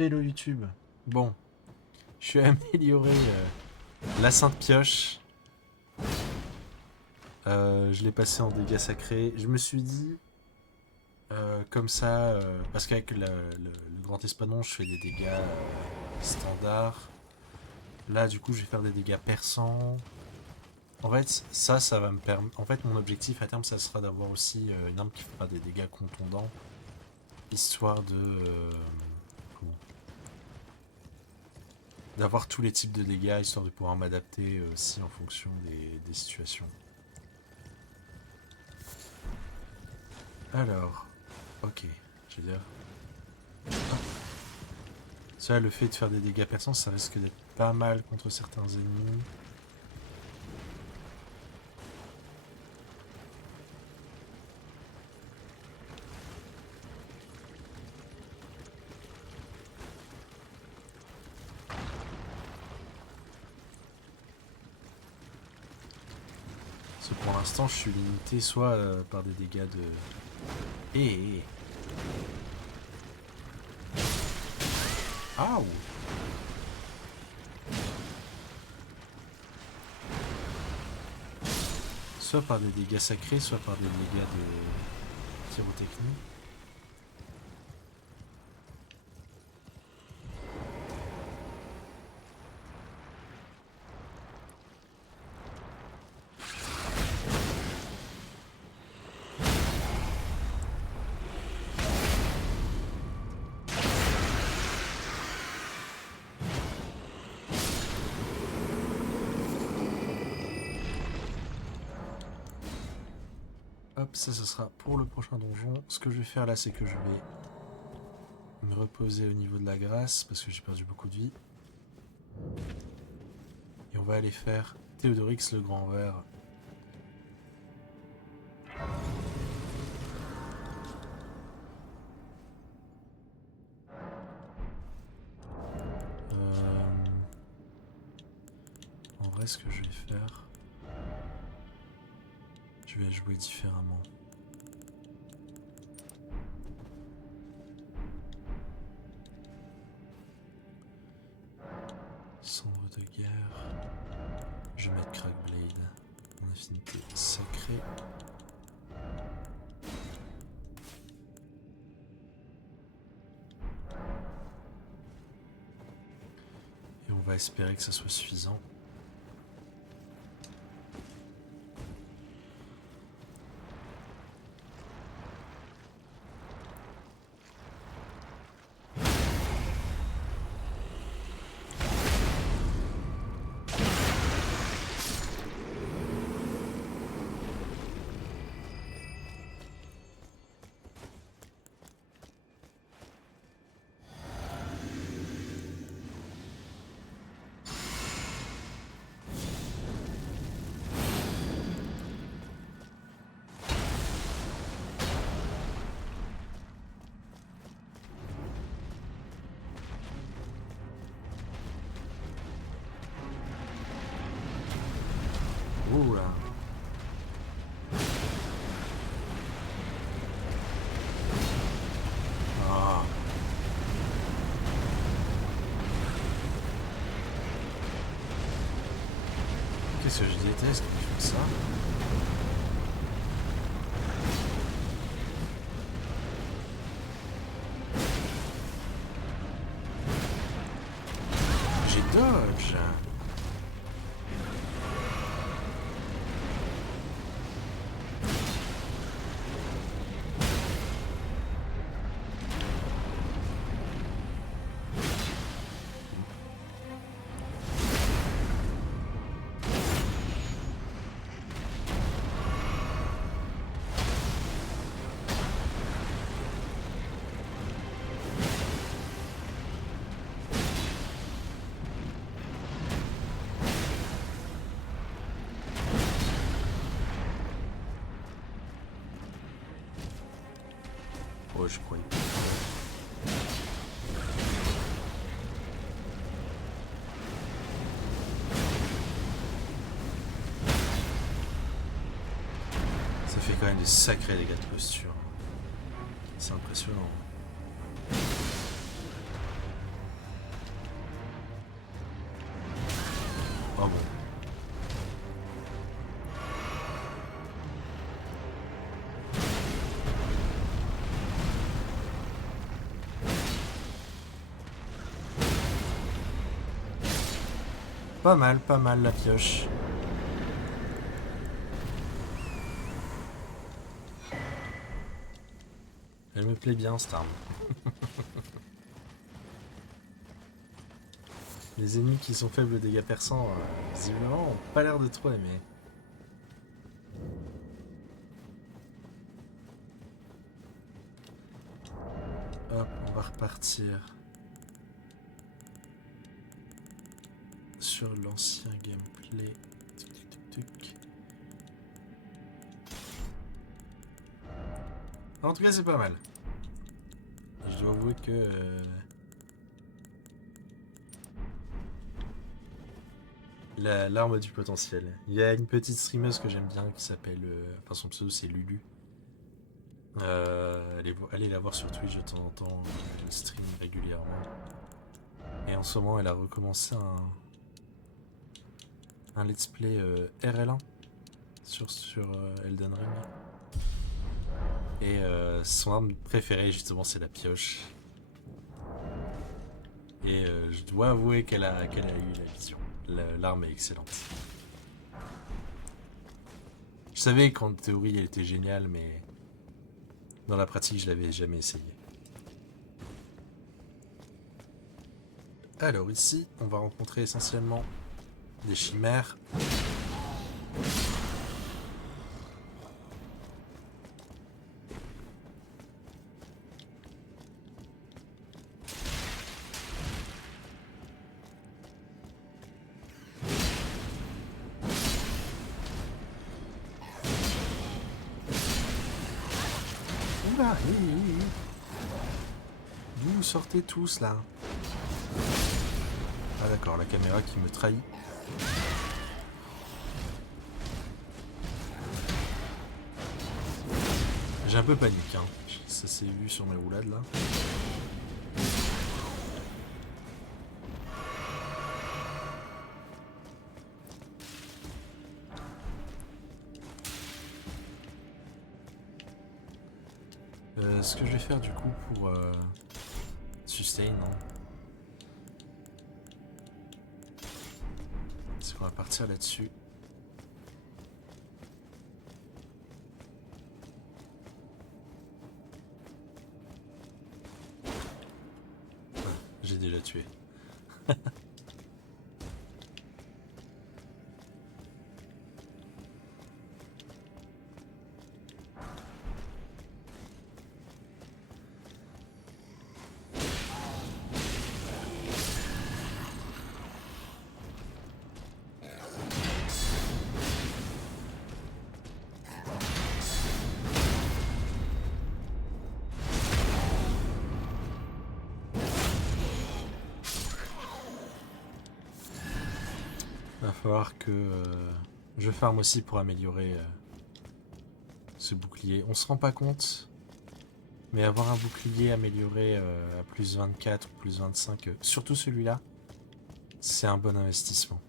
Hello YouTube. Bon, je suis amélioré la Sainte Pioche. Je l'ai passé en dégâts sacrés. Je me suis dit, comme ça, parce qu'avec le grand espadon, je fais des dégâts standards. Là, du coup, je vais faire des dégâts perçants. En fait, ça va me permettre. En fait, mon objectif à terme, ça sera d'avoir aussi une arme qui fera des dégâts contondants, histoire de. Comment D'avoir tous les types de dégâts, histoire de pouvoir m'adapter aussi en fonction des situations. Alors, ok, je veux dire. Ça, le fait de faire des dégâts perçants, ça risque d'être pas mal contre certains ennemis. Parce que pour l'instant, je suis limité soit par des dégâts de. Eh, ah, soit par des dégâts sacrés, soit par des dégâts de pyrotechnie. Hop, ça sera pour le prochain donjon. Ce que je vais faire là, c'est que je vais me reposer au niveau de la grâce, parce que j'ai perdu beaucoup de vie. Et on va aller faire Théodorix le Grand Vert. En vrai, ce que je vais faire, je vais jouer différemment. Cendre de guerre. Je vais mettre Crackblade en affinité sacrée. Et on va espérer que ça soit suffisant. Oula. Ah. Qu'est-ce que je déteste quand ils font ça. J'ai dodge. Oh, je croyais pas. Ça fait quand même des sacrés dégâts de posture. C'est impressionnant. pas mal la pioche. Elle me plaît bien cette arme. Les ennemis qui sont faibles aux dégâts perçants, visiblement, ont pas l'air de trop aimer. Hop, on va repartir sur l'ancien gameplay. Tic, tic, tic, tic. En tout cas, c'est pas mal. Je dois avouer que... l'arme a du potentiel. Il y a une petite streameuse que j'aime bien qui s'appelle... enfin, son pseudo, c'est Lulu. Allez la voir sur Twitch de temps en temps. Elle stream régulièrement. Et en ce moment, elle a recommencé un let's play RL1 sur Elden Ring. Et son arme préférée, justement, c'est la pioche. Et je dois avouer qu'elle a eu la vision. L'arme est excellente. Je savais qu'en théorie, elle était géniale, mais dans la pratique, je l'avais jamais essayé. Alors ici, on va rencontrer essentiellement des chimères. Oula, d'où vous sortez tous là? Ah d'accord, la caméra qui me trahit. J'ai un peu panique, hein. Ça s'est vu sur mes roulades là. Ce que je vais faire du coup pour sustain, hein, c'est qu'on va partir là-dessus. Ah, j'ai déjà tué. Va falloir que je farm aussi pour améliorer ce bouclier. On se rend pas compte, mais avoir un bouclier amélioré à plus 24 ou plus 25, surtout celui-là, c'est un bon investissement.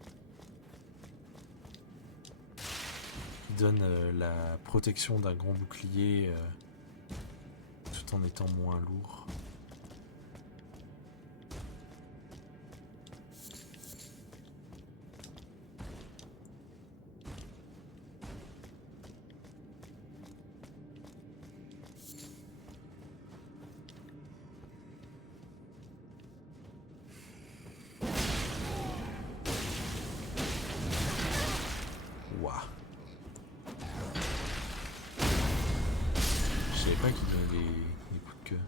Il donne la protection d'un grand bouclier tout en étant moins lourd. Je savais pas qu'il donnait des coups de queue.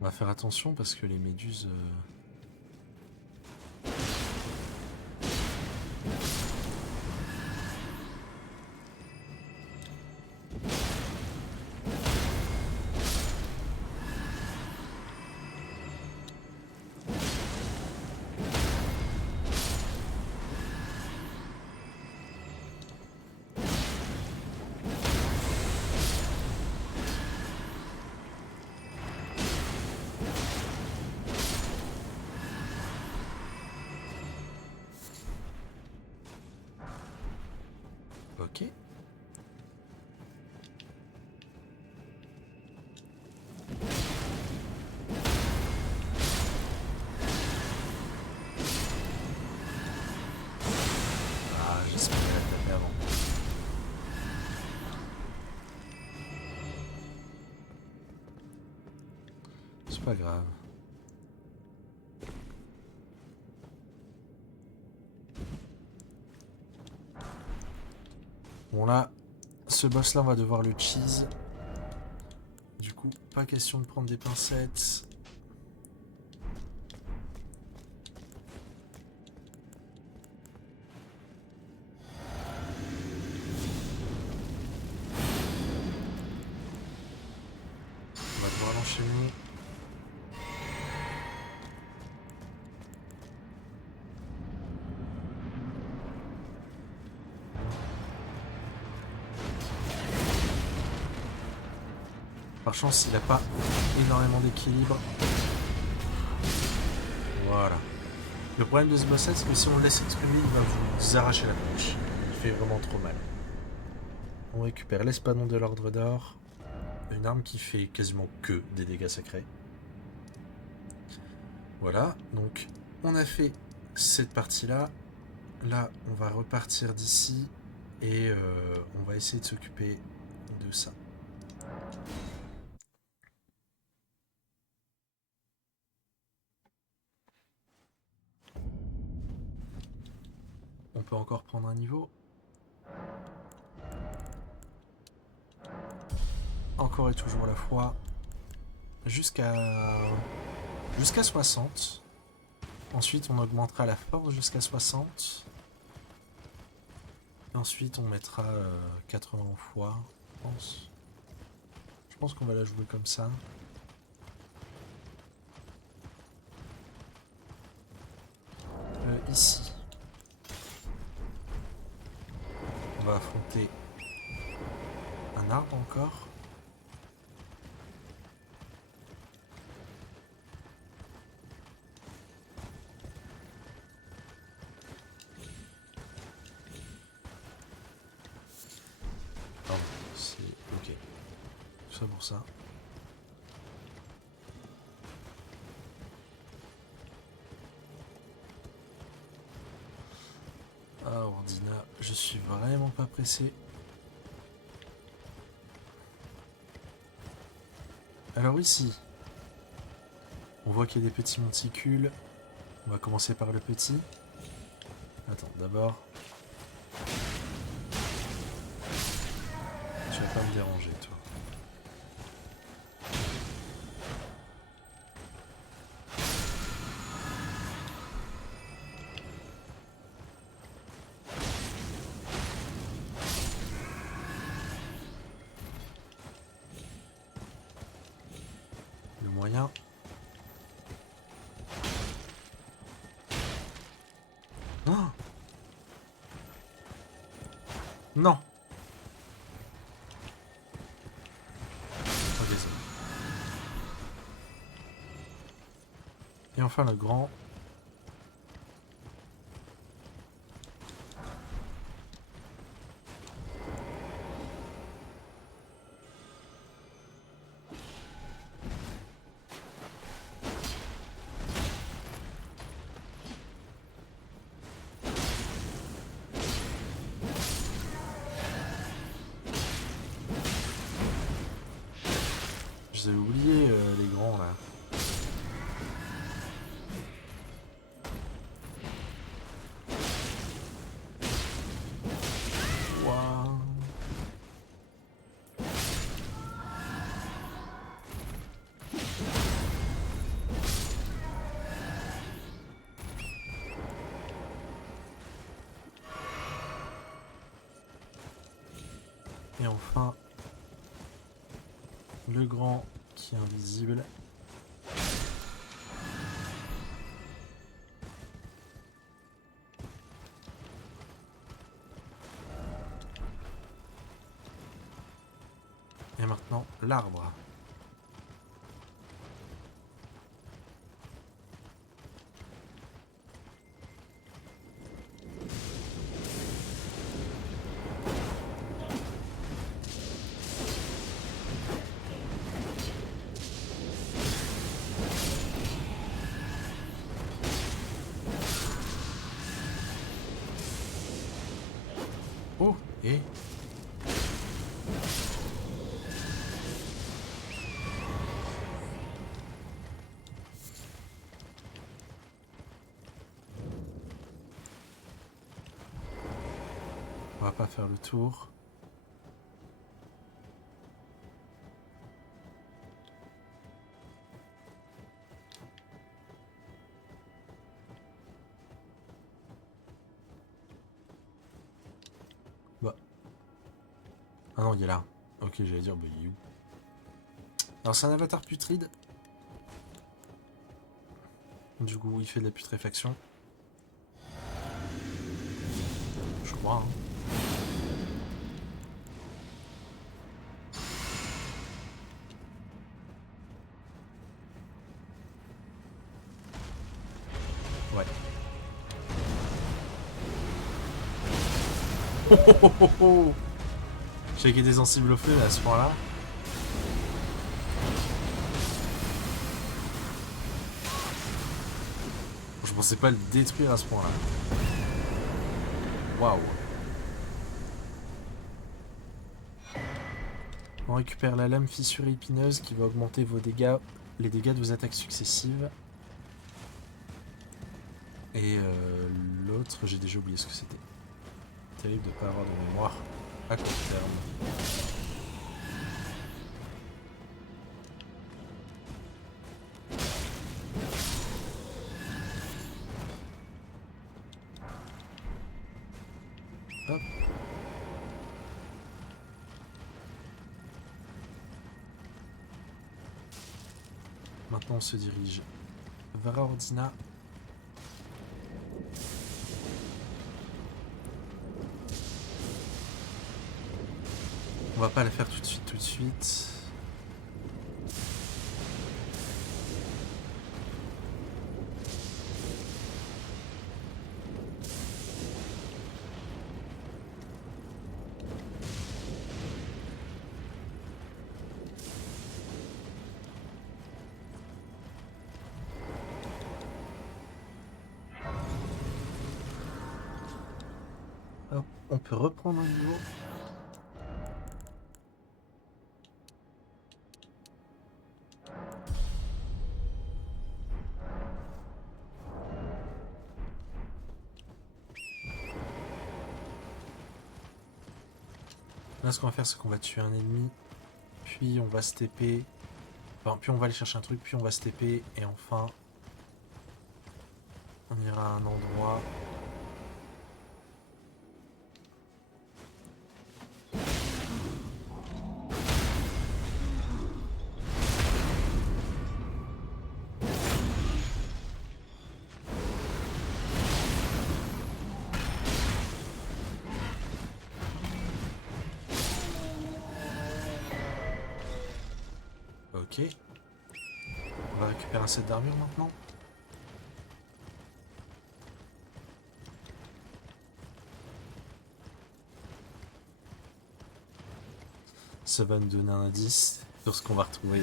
On va faire attention parce que les méduses... Ok. Ah, j'espère la taper avant. C'est pas grave. Bon là, ce boss là on va devoir le cheese. Du coup, pas question de prendre des pincettes. On va devoir l'enchaîner. Par chance, il n'a pas énormément d'équilibre. Voilà. Le problème de ce boss, c'est que si on le laisse exprimer, il va vous arracher la bouche. Il fait vraiment trop mal. On récupère l'espadon de l'ordre d'or. Une arme qui fait quasiment que des dégâts sacrés. Voilà, donc on a fait cette partie-là. Là, on va repartir d'ici et on va essayer de s'occuper de ça. On peut encore prendre un niveau. Encore et toujours la foi. Jusqu'à 60. Ensuite, on augmentera la force jusqu'à 60. Et ensuite, on mettra 80 fois, je pense. Je pense qu'on va la jouer comme ça. Ici, on va affronter un arbre encore. Pardon, c'est ok. Tout ça pour ça. Ah, Ordina, je suis vraiment pas pressé. Alors ici, on voit qu'il y a des petits monticules. On va commencer par le petit. Attends, d'abord. Tu vas pas me déranger, toi. Le moyen. Oh non. Ok, c'est bon. Et enfin le grand. Je les avais oubliés, les grands là. Waouh. Et enfin, le grand qui est invisible. Et maintenant, l'arbre. Oh, et... On va pas faire le tour. Bah. Ah non, il est là. Ok, j'allais dire, bah, il est où? Alors, c'est un avatar putride. Du coup, il fait de la putréfaction. Je crois, hein. Ouais. Oh oh oh oh oh. J'ai été sensible au feu à ce point-là. Je pensais pas le détruire à ce point-là. Waouh. On récupère la lame fissurée épineuse qui va augmenter vos dégâts, les dégâts de vos attaques successives. Et l'autre, j'ai déjà oublié ce que c'était. Terrible de ne pas avoir de mémoire à court terme. Hop. Maintenant on se dirige vers Ordina. On va pas la faire tout de suite. Hop, on peut reprendre un niveau. Là, ce qu'on va faire, c'est qu'on va tuer un ennemi, puis on va se TP, enfin, puis on va aller chercher un truc, puis on va se TP, et enfin, on ira à un endroit. Ok. On va récupérer un set d'armure maintenant. Ça va nous donner un indice sur ce qu'on va retrouver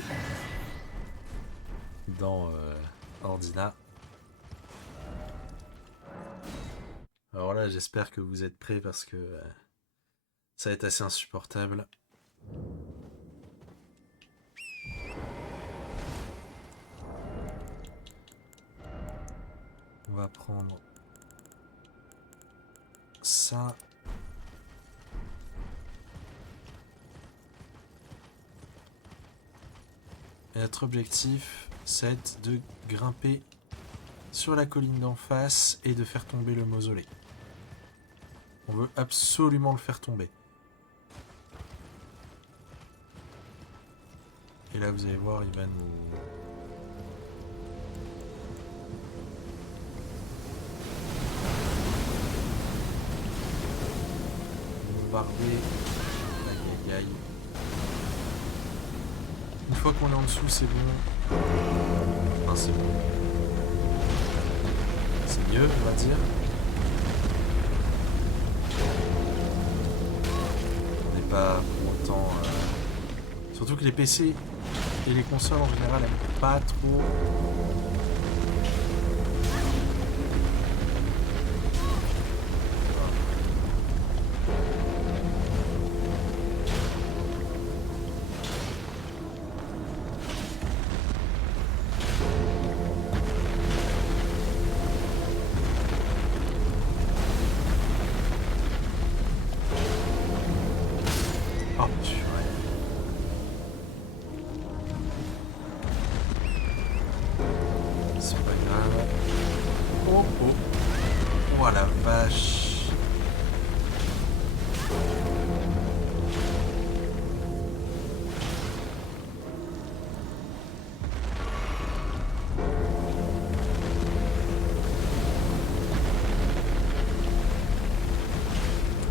dans Ordina. Alors là, j'espère que vous êtes prêts parce que ça va être assez insupportable. On va prendre ça. Et notre objectif, c'est de grimper sur la colline d'en face et de faire tomber le mausolée. On veut absolument le faire tomber. Et là, vous allez voir, il va nous... bombarder. Aïe, aïe, aïe. Une fois qu'on est en dessous, c'est bon. Enfin, c'est bon. C'est mieux, on va dire. On n'est pas pour autant... Surtout que les PC et les consoles en général n'aiment pas trop... Oh, purée. C'est pas grave. Oh, oh. Oh la vache.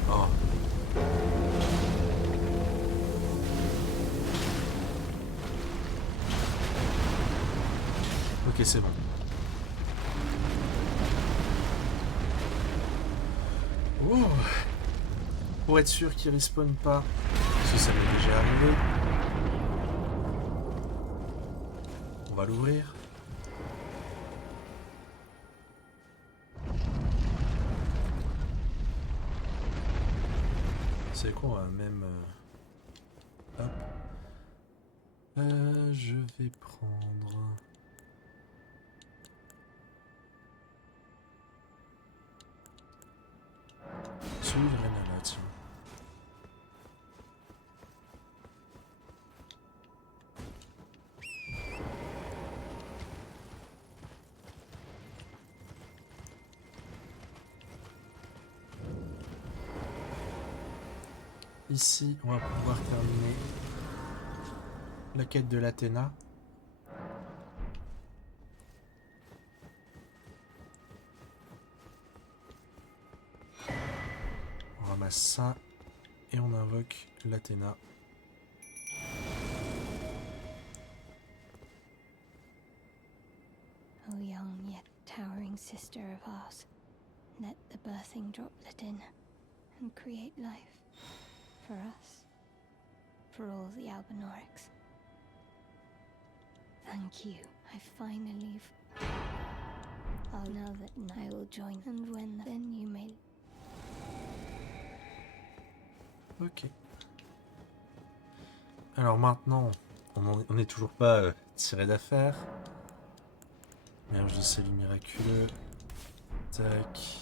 Oh. Ok, c'est bon. Oh. Pour être sûr qu'il respawn pas, parce que ça m'est déjà arrivé. On va l'ouvrir. C'est quoi, on va même... Hop. Je vais prendre... Celui de Renala, tiens. Ici, on va pouvoir terminer la quête de l'Athéna. On ramasse ça et on invoque l'Athéna. O young yet towering sister of ours, let the birthing droplet in and create life for us, for all the Albinorics. Thank you. I finally... I'll know that I will join, and when then you may... Ok. Alors maintenant, on n'est toujours pas tiré d'affaire. Mélange de salut miraculeux. Tac.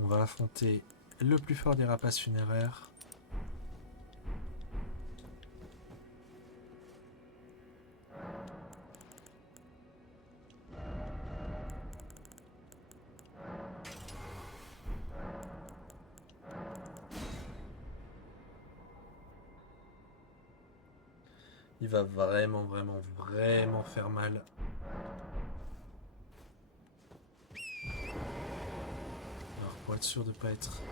On va affronter le plus fort des rapaces funéraires. Il va vraiment faire mal. Alors pour être sûr de ne pas être...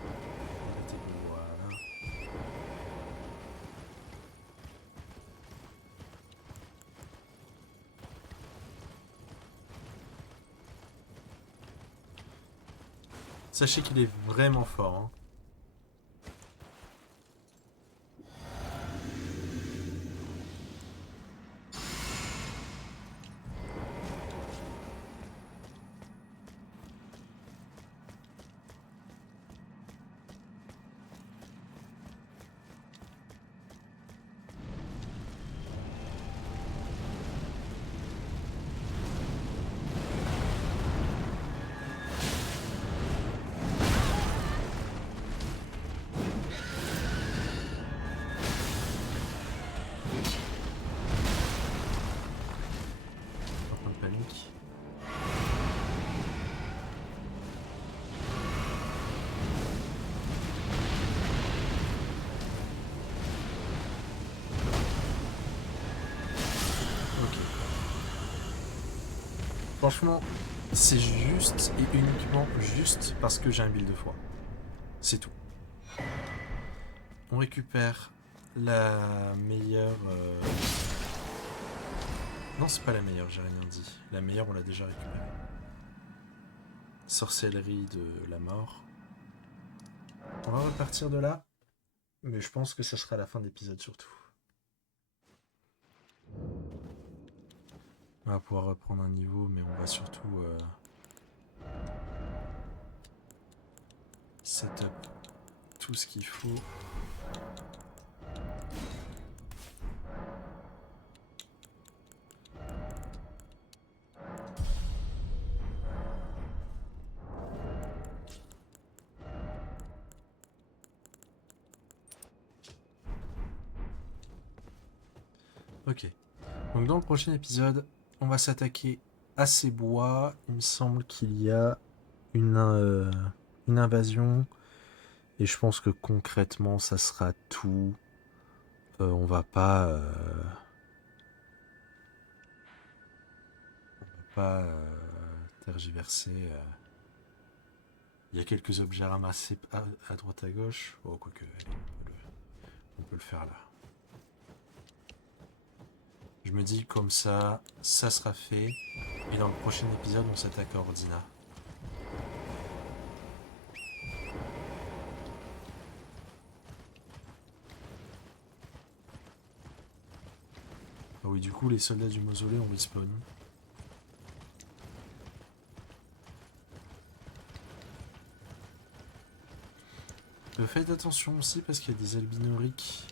Voilà. Sachez qu'il est vraiment fort. Hein. Franchement, c'est juste et uniquement juste parce que j'ai un build de foi. C'est tout. On récupère la meilleure... Non, c'est pas la meilleure, j'ai rien dit. La meilleure, on l'a déjà récupérée. Sorcellerie de la mort. On va repartir de là, mais je pense que ça sera la fin d'épisode surtout. On va pouvoir reprendre un niveau, mais on va surtout setup tout ce qu'il faut. Ok. Donc dans le prochain épisode, on va s'attaquer à ces bois. Il me semble qu'il y a une invasion. Et je pense que concrètement, ça sera tout. On va pas... tergiverser. Il y a quelques objets ramassés à droite à gauche. Oh, quoique, allez, on peut le faire là. Je me dis comme ça sera fait. Et dans le prochain épisode, on s'attaque à Ordina. Ah oui, du coup, les soldats du mausolée ont respawn. Faites attention aussi parce qu'il y a des albinoriques,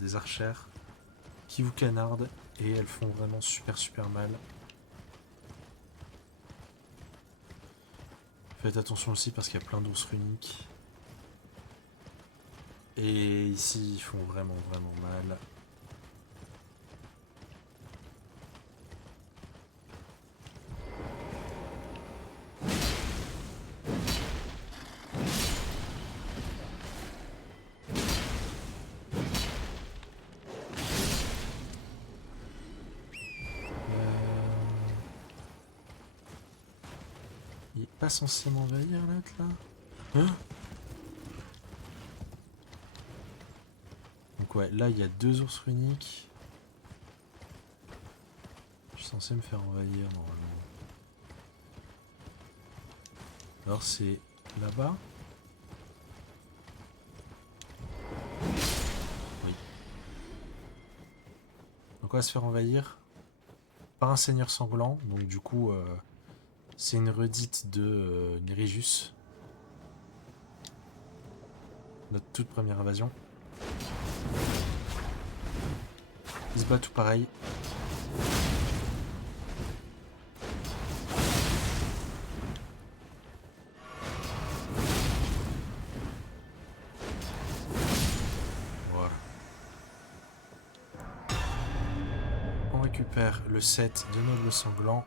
des archères, qui vous canardent et elles font vraiment super mal. Faites attention aussi parce qu'il y a plein d'ours runiques. Et ici, ils font vraiment mal. Il est pas censé m'envahir l'autre là? Hein? Donc ouais, là il y a 2 ours runiques. Je suis censé me faire envahir normalement. Alors c'est là-bas? Oui. Donc on va se faire envahir par un seigneur sanglant. Donc du coup, c'est une redite de Nérigus. Notre toute première invasion. Il se bat tout pareil. Voilà. On récupère le set de noble sanglant.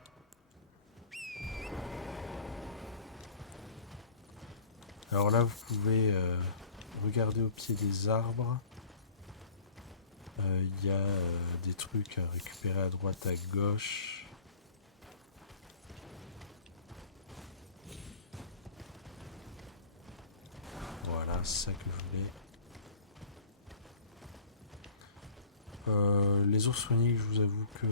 Alors là, vous pouvez regarder au pied des arbres. Il y a des trucs à récupérer à droite, à gauche. Voilà, c'est ça que je voulais. Les ours runiques, je vous avoue que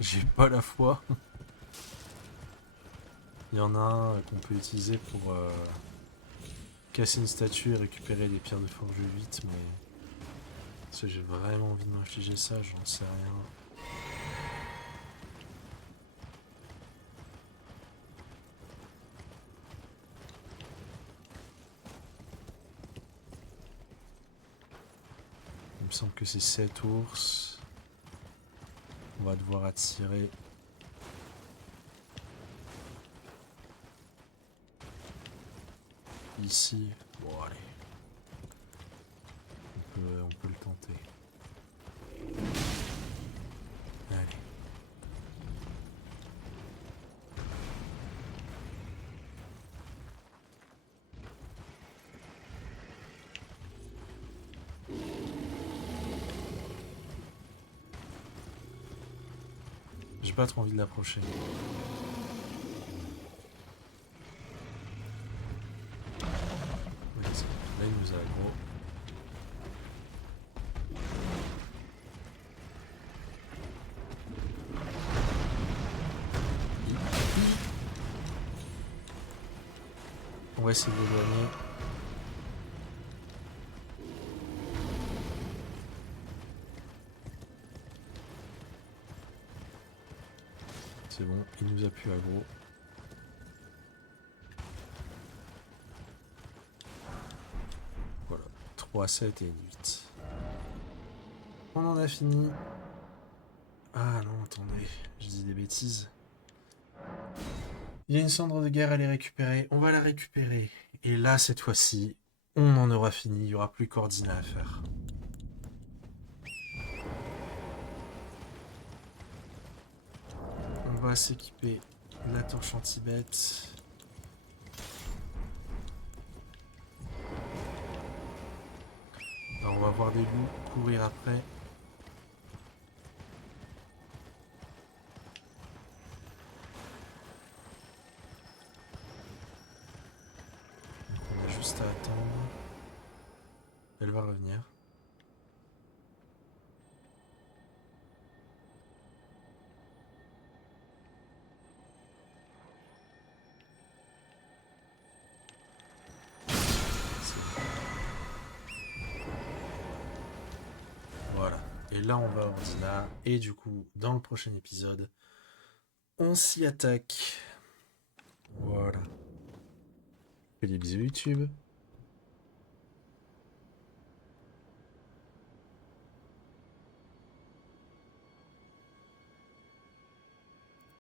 j'ai pas la foi. Il y en a un qu'on peut utiliser pour casser une statue et récupérer des pierres de forge vite, mais parce que j'ai vraiment envie de m'infliger ça, j'en sais rien. Il me semble que c'est 7 ours. On va devoir attirer. Ici. Bon, allez. On peut le tenter. Allez. J'ai pas trop envie de l'approcher. Là, il nous a aggro. On va essayer de l'éloigner. C'est bon, il nous a pu aggro. Voilà, 3, 7 et une 8. On en a fini. Ah non, attendez, je dis des bêtises. Il y a une cendre de guerre à les récupérer. On va la récupérer. Et là, cette fois-ci, on en aura fini. Il n'y aura plus qu'Ordina à faire. On va s'équiper la torche anti-bête. Alors, on va voir des loups courir après. On a juste à attendre. Elle va revenir. Voilà. Et là, on va à Ordina. Et du coup, dans le prochain épisode, on s'y attaque. Voilà. Fais des bisous YouTube.